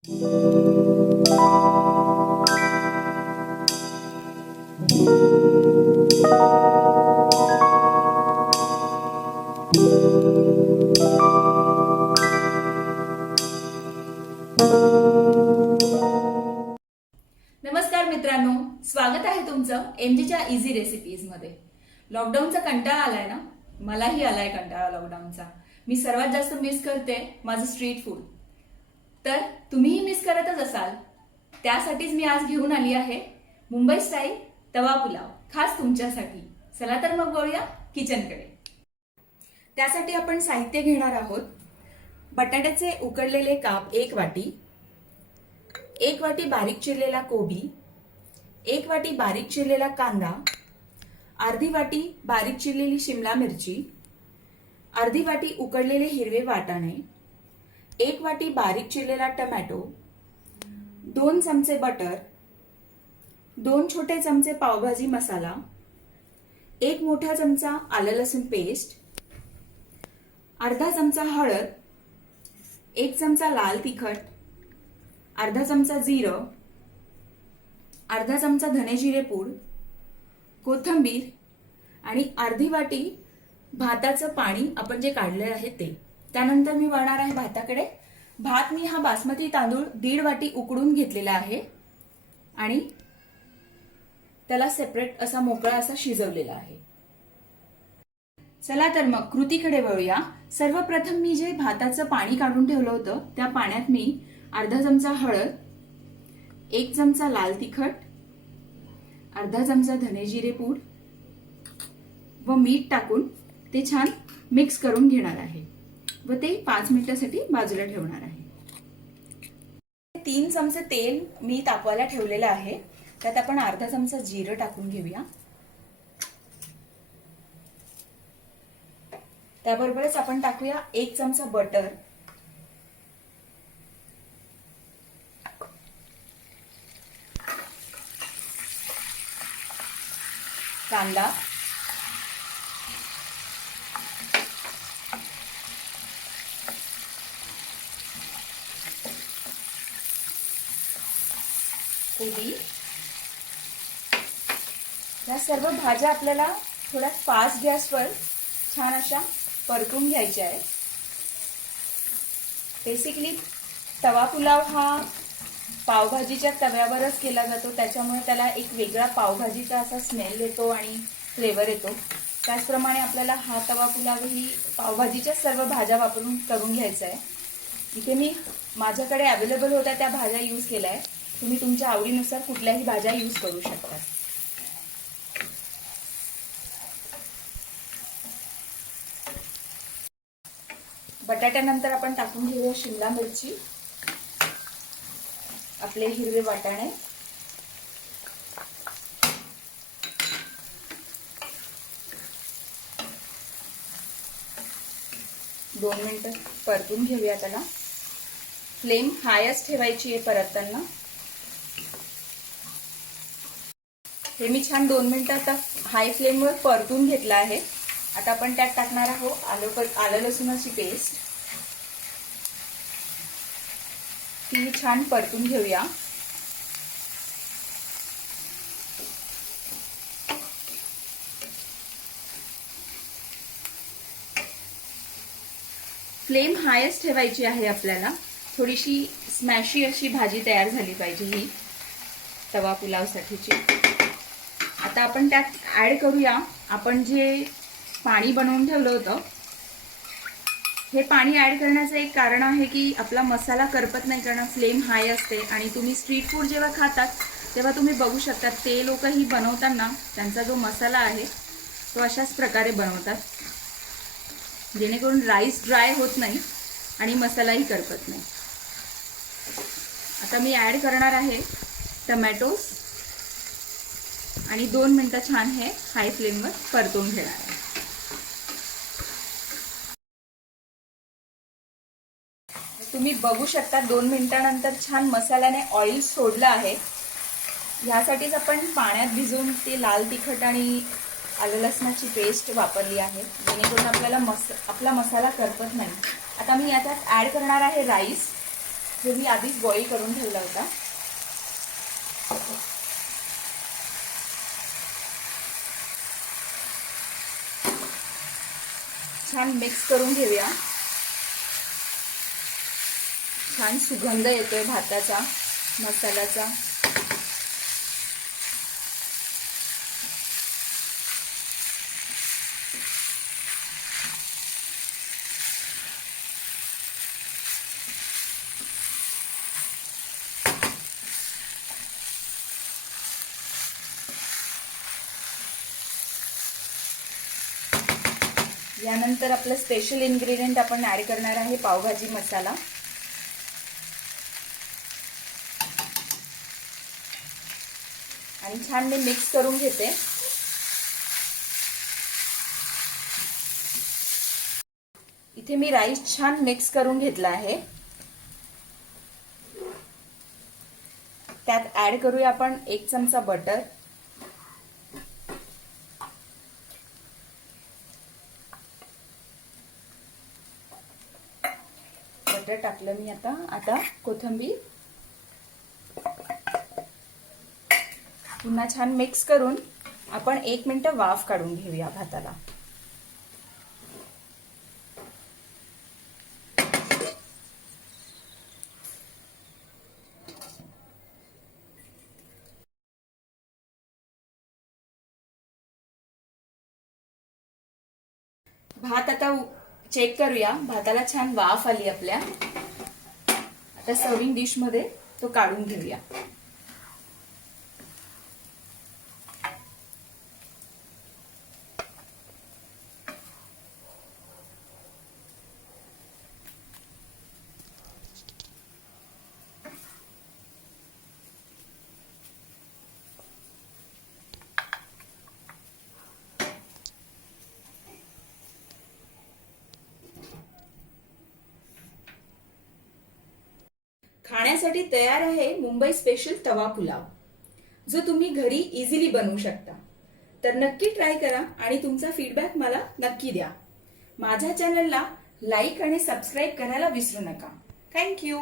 नमस्कार मित्रांनो, स्वागत आहे तुमचं एमजीच्या इझी रेसिपीज मध्ये। लॉकडाऊनचा कंटाळा आलाय ना? मलाही आलाय कंटाळा लॉकडाऊनचा। मी सर्वात जास्त मिस करते माझं स्ट्रीट फूड। तर तुम्हीही मिस करतच असाल, त्यासाठीच मी आज घेऊन आली आहे मुंबई स्टाईल तवा पुलाव, खास तुमच्यासाठी। चला तर मग वळूया किचनकडे। त्यासाठी आपण साहित्य घेणार आहोत: बटाट्याचे उकडलेले काप 1 वाटी, 1 वाटी बारीक चिरलेला कोबी, 1 वाटी बारीक चिरलेला कांदा, अर्धी वाटी बारीक चिरलेली शिमला मिरची, अर्धी वाटी उकडलेले हिरवे वाटाणे, 1 वाटी बारीक चिरलेला टोमॅटो, 2 चमचे बटर, 2 छोटे चमचे पावभाजी मसाला, 1 मोठा चमचा आलं लसूण पेस्ट, अर्धा चमचा हळद, 1 चमचा लाल तिखट, अर्धा चमचा जिरं, अर्धा चमचा धने जिरे पूड, कोथिंबीर आणि अर्धी वाटी भाताचं पाणी आपण जे काढले आहे ते। त्यानंतर मी वळणार आहे भाताकडे। भात मी हा बासमती तांदूळ 1.5 वाटी उकडून घेतलेला आहे आणि त्याला सेपरेट असा मोकळा असा शिजवलेला आहे। चला तर मग कृतीकडे वळूया। सर्वप्रथम मी जे भाताचं पाणी काढून ठेवलं होतं त्या पाण्यात मी अर्धा चमचा हळद, 1 चमचा लाल तिखट, अर्धा चमचा धने जिरे पूड व मीठ टाकून ते छान मिक्स करून घेणार आहे व ते 5 मिनिटांसाठी बाजूला ठेवणार आहे। 3 चमचे तेल मी तापवायला ठेवलेलं आहे, त्यात आपण अर्धा चमचा जिरं टाकून घेऊया। त्याबरोबरच आपण टाकूया 1 चमचा बटर, कांदा, कोबी। या सर्व भाज्या आपल्याला थोड्या फास्ट गॅसवर छान अशा परतून घ्यायच्या आहेत। बेसिकली तवा पुलाव हा पावभाजीच्या तव्यावरच केला जातो, त्याच्यामुळे त्याला एक वेगळा पावभाजीचा असा स्मेल येतो आणि फ्लेवर येतो। त्याचप्रमाणे आपल्याला हा तवा पुलावही पावभाजीच्या सर्व भाज्या वापरून करून घ्यायचा आहे। इथे मी माझ्याकडे अवेलेबल होत्या त्या भाज्या यूज केल्या आहे, तुम्ही तुमच्या आवडीनुसार कुठल्याही भाज्या यूज करू शकता। बटाट्यानंतर आपण टाकून घेऊया शिमला मिरची, आपले हिरवे वाटाणे, दोन मिनिटं परतून घेऊया त्याला। फ्लेम हायच ठेवायची आहे परतताना। हे मी छान 2 मिनिटं आता हाय फ्लेमवर परतून घेतला आहे। आता आपण त्यात टाकणार आहोत आलं लसूणाची पेस्ट, ती छान परतून घेऊया। फ्लेम हायच ठेवायची आहे आपल्याला। थोडीशी स्मॅशी अशी भाजी तयार झाली पाहिजे ही तवा पुलावसाठीची। आता आपण त्यात ऍड करूया आपण जे पाणी बनवून ठेवलं होतं। हे पाणी ऍड करण्याचं एक कारण आहे की आपला मसाला करपत नाही, कारण फ्लेम हाय असते। आणि तुम्ही स्ट्रीट फूड जेव्हा खातात तेव्हा तुम्ही बघू शकता ते लोकही बनवताना त्यांचा जो मसाला आहे तो अशाच प्रकारे बनवतात, जेणेकरून राईस ड्राय होत नाही आणि मसालाही करपत नाही। आता मी ऍड करणार आहे टोमॅटोज आणि 2 मिनिटं छान हे हाय फ्लेमवर परतून घेणार आहे। तुम्ही बघू शकता 2 मिनिटांनंतर छान मसाल्याने ऑइल सोडलं आहे। यासाठीच आपण पाण्यात भिजवून ते लाल तिखट आणि आलं लसणाची पेस्ट वापरली आहे, जेणेकरून आपला मसाला करपत नाही। आता मी याच्यात ऍड करणार आहे राईस। जो मी आधीच बॉईल करून ठेवला होता. छान मिक्स करून घेऊया. छान सुगंध येतोय भाताचा, मसाल्याचा. यानंतर आपलं स्पेशल इन्ग्रेडियंट आपण ऍड करणार आहे पावभाजी मसाला. आणि छान मी मिक्स करून घेते. इथे मी राईस छान मिक्स करून घेतला आहे. त्यात ऍड करूया आपण 1 चमचा बटर. बटर टाकलं मी. आता कोथिंबीर. पुन्हा छान मिक्स करून आपण 1 मिनिट वाफ काढून घेऊया भाताला. भात आता चेक करूया. भाताला छान वाफ आली आपल्या. आता सर्विंग डिश मध्ये तो काढून घेऊया. खाण्यासाठी तयार आहे मुंबई स्पेशल तवा पुलाव, जो तुम्ही घरी इझिली बनवू शकता. तर नक्की ट्राय करा आणि तुमचा फीडबॅक मला नक्की द्या. माझ्या चॅनलला लाईक आणि सबस्क्राईब करायला विसरू नका. थँक्यू.